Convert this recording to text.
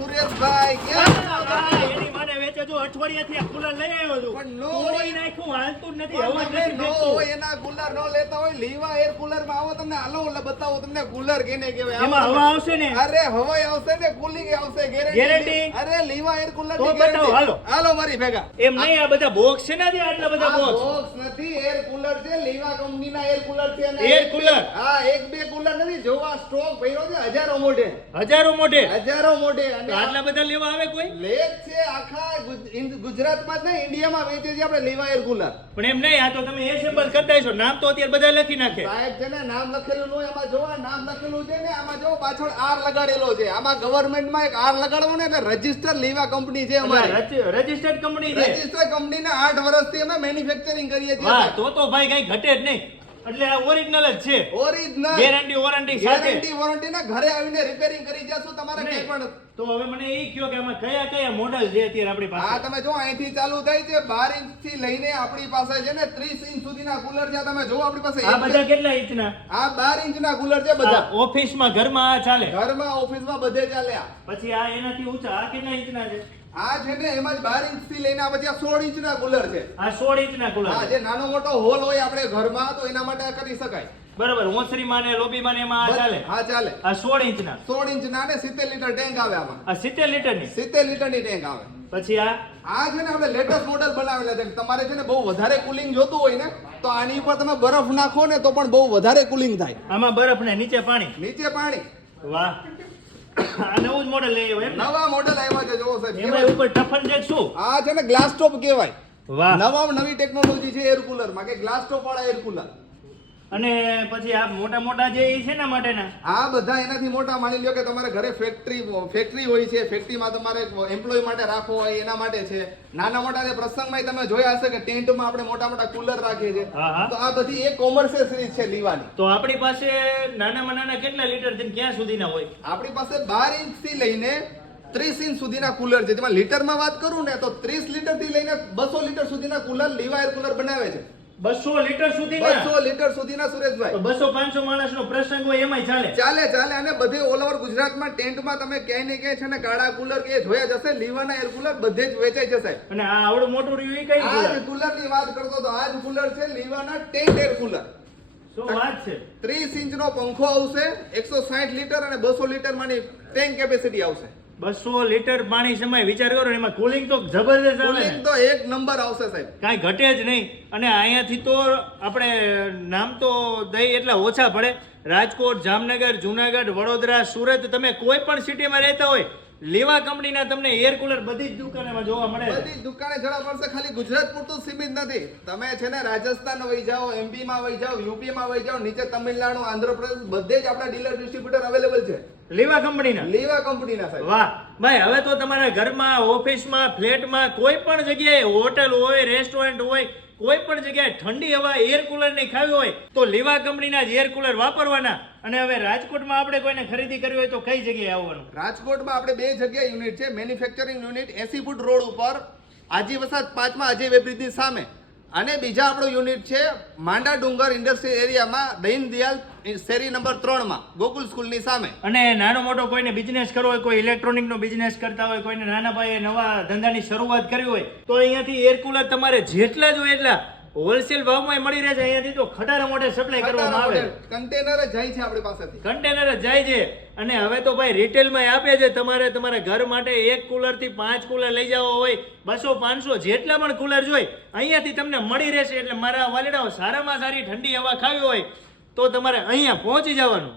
સુરેશભાઈ કેમ છો હા, તમે? એની મને વેચે જો અઠવાડિયાથી આ કુલર લઈ આવ્યો છું. પણ નો તોડી. નાખ્યું હાલતું જ નથી હવે નથી નો. હોય એના કુલર નો લેતા હોય લીવા એર કુલરમાં આવો તમને હાલો ઓલા બતાવો તમને કુલર કેને કહેવાય? એમાં હવા આવશે ને? અરે હવાઈ આવશે ને કુલિંગ આવશે ગેરંટી Guarantee? અરે લીવા એર કુલર તો બતાવો, હાલો. હાલો મારી ભેગા. એમ નહીં આ બધા બોક્સ છે ને જે આટલા બધા આ બોક્સ નથી એર કુલર છે લીવા કંપનીના એર કુલર છે અને એર કુલર? હા એક બે કુલર નથી જોવા સ્ટોક ભર્યો છે હજારો મોઢે. હજારો મોઢે? હજારો મોઢે અને આટલા બધા લેવા આવે કોઈ? લેક છે આખા ગુજરાતમાં જ નહીં ઇન્ડિયામાં વેચે છે આપણે લીવા એર કુલર. પણ એમ નહીં આ તો તમે એસેમ્બલ કરતા છો નામ તો અત્યારે બધા લખી નાખે. સાહેબ છે ને નામ લખેલું ન હોય એમાં જો નામ લખેલું છે ને આમાં જો પાછળ આર લગાડેલો છે. આમાં ગવર્મેન્ટમાં એક આર લગાડવો ને એટલે રજિસ્ટર લીવા કંપની છે અમારી. રજિસ્ટર્ડ કંપની છે. રજિસ્ટર કંપનીને આઠ વર્ષથી અમે મેન્યુફેક્ચરિંગ કરીએ છીએ તો તો ભાઈ કઈ ઘટે જ નહીં. એટલે આ ઓરિજિનલ જ છે. ઓરિજિનલ ગેરંટી વોરંટી સાથે. ગેરંટી વોરંટી ના ઘરે આવીને રિપેરિંગ કરી જશું તમારે કઈ પણ. તો હવે મને એ કયો કે આમાં કયા કયા મોડલ છે અત્યારે આપણી આ પાસે તમે જો અહીંથી ચાલુ થાય છે બાર ઇંચથી લઈને આપણી પાસે છે ને ત્રીસ ઇંચ સુધીના કુલર છે. તમે જો આપણી પાસે આ બધા કેટલા ઇંચના? આ બાર ઇંચના કુલર છે બધા. આ ઓફિસમાં ઘરમાં આ ચાલે? ઘરમાં ઓફિસમાં બધે ચાલ્યા પછી આ એનાથી ઊંચા આ કેટલા ઇંચના છે? આ છે ને એમાં જ બાર ઇંચથી લઈને આ બધા સોળ સોળ ઇંચના કુલર છે. આ સોળ ઇંચના કુલર હા જે નાનો મોટો હોલ હોય આપણે ઘરમાં તો એના માટે આ કરી શકાય. બરાબર ઓસરીમાં ને લોબીમાં ને એમાં આ ચાલે? હા ચાલે. આ સોળ ઇંચના. સોળ ઇંચના ને સિત્તેર લીટર ટેન્ક આવે આમાં. આ સિત્તેર લીટરની? સિત્તેર લીટરની ટેન્ક આવે. પછી આ? આ છે ને આપણે લેટેસ્ટ મોડલ બનાવેલા છે. તમારે છે ને બહુ વધારે કુલિંગ જોતું હોય ને તો આની ઉપર તમે બરફ નાખો ને તો પણ બહુ વધારે કુલિંગ થાય. આમાં બરફ ને નીચે પાણી? નીચે પાણી. વાહ. નવું જ મોડેલ લઈ આવ્યો એમ નવા મોડેલ આવ્યા છે જોવો સાહેબ. એમાં ઉપર ટફન જેક શું? આ છે ને ગ્લાસ ટોપ કહેવાય. વાહ. નવા નવી ટેકનોલોજી છે એર કુલરમાં કે ગ્લાસ ટોપ વાળા એર કુલર અને પછી આ મોટા મોટા જે છે ને માટેના? આ બધા એનાથી મોટા માની લ્યો કે તમારે ઘરે ફેક્ટરી ફેક્ટરી હોય છે ફેક્ટરીમાં તમારે એમ્પ્લોય માટે રાખવો હોય એના માટે છે. નાના મોટા જે પ્રસંગમાં તમે જોયા હશે કે ટેન્ટમાં આપણે મોટા મોટા કુલર રાખીએ છીએ. તો આ બધી એક કોમર્શિયલ સિરીઝ છે લીવાની. તો આપણી પાસે નાનામાં નાના કેટલા લીટરથી ક્યાં સુધીના હોય? આપણી પાસે બાર ઇંચથી લઈને ત્રીસ ઇંચ સુધીના કુલર છે. જેમાં લીટરમાં વાત કરું ને તો ત્રીસ લીટરથી લઈને બસો લીટર સુધીના કુલર લીવાયર કુલર બનાવે છે. બસો લીટર સુધી બસો લીટર સુધીના સુરેશભાઈ. બસો પાંચસો માણસ નો પ્રસંગ હોય એમાં ચાલે. ચાલે ચાલે. અને બધે ઓલ ઓવર ગુજરાતમાં ટેન્ટમાં તમે ક્યાંય ને ક્યાંય છે ને કાળા કુલર કે જોયા જશે લીવાના એર કુલર બધે જ વેચાઈ જશે. અને આ આવડું મોટું રહ્યું ઈ કઈ આ કુલર? ની વાત કરતો તો આ જ કુલર છે લીવાના ટેન્ટ એર કુલર શું વાત છે? ત્રીસ ઇંચ નો પંખો આવશે એકસો સાઠ લીટર અને બસો લીટર માની ટેન્ક કેપેસિટી આવશે. બસો લીટર પાણી સમય વિચાર કરો એમાં કુલિંગ તો જબરદસ્ત આવે તો એક નંબર આવશે સાહેબ. કાંઈ ઘટે જ નહીં. અને અહીંયાથી તો આપણે નામ તો દઈ એટલા ઓછા પડે. રાજકોટ જામનગર જુનાગઢ વડોદરા સુરત તમે કોઈ પણ સિટીમાં રહેતા હોય લેવા કંપનીના તમને એર કુલર બધી જ દુકાનેમાં જોવા મળે. બધી જ દુકાને જણા પડશે ખાલી ગુજરાત પૂરતું સીમિત નથી. તમે છે ને રાજસ્થાન વહી જાઓ એમપી માં વહી જાઓ યુપી માં વહી જાઓ નીચે તમિલનાડુ આંધ્રપ્રદેશ બધે જ આપણા ડીલર ડિસ્ટ્રીબ્યુટર અવેલેબલ છે. લેવા કંપનીના? લેવા કંપનીના સાહેબ. વાહ. ભાઈ હવે તો તમારા ઘરમાં ઓફિસમાં ફ્લેટમાં કોઈ પણ જગ્યાએ હોટલ હોય રેસ્ટોરન્ટ હોય કોઈ પણ જગ્યાએ ઠંડી હવા એર કુલર નહીં ખાવી હોય, તો લીવા કંપનીના જ એર કુલર વાપરવાના. અને હવે રાજકોટમાં આપણે કોઈને ખરીદી કરવી હોય તો કઈ જગ્યાએ આવવાનું? રાજકોટમાં આપણે બે જગ્યાએ યુનિટ છે મેન્યુફેક્ચરિંગ યુનિટ એસી ફૂટ રોડ ઉપર, આજી વસાત પાંચમાં અજય વેબ્રિજની સામે. અને બીજા આપણું યુનિટ છે માંડા ડુંગર ઇન્ડસ્ટ્રીયલ એરિયામાં દહીનદયાલ શેરી નંબર ત્રણમાં, ગોકુલ સ્કૂલની સામે. અને નાનો મોટો કોઈને બિઝનેસ કરવો હોય, કોઈ ઇલેક્ટ્રોનિક નો બિઝનેસ કરતા હોય, કોઈને નાના ભાઈએ નવા ધંધાની શરૂઆત કરવી હોય, તો અહીંયાથી એર કુલર તમારે જેટલા જોઈએ એટલા હોલસેલ ભાવમાં મળી રહે છે. અહીંયાથી તો ખટારા મોટે સપ્લાય કરવામાં આવે. કન્ટેનર જાય છે આપણી પાસેથી. કન્ટેનર જ જાય છે. અને હવે તો ભાઈ રિટેલમાં આપે છે. તમારે તમારા ઘર માટે એક કુલરથી પાંચ કુલર લઈ જવા હોય બસો પાંચસો જેટલા પણ કુલર જોઈ અહીંયાથી તમને મળી રહેશે. એટલે મારા વાલીડાઓ સારામાં સારી ઠંડી હવા ખાવી હોય તો તમારે અહીંયા પહોંચી જવાનું.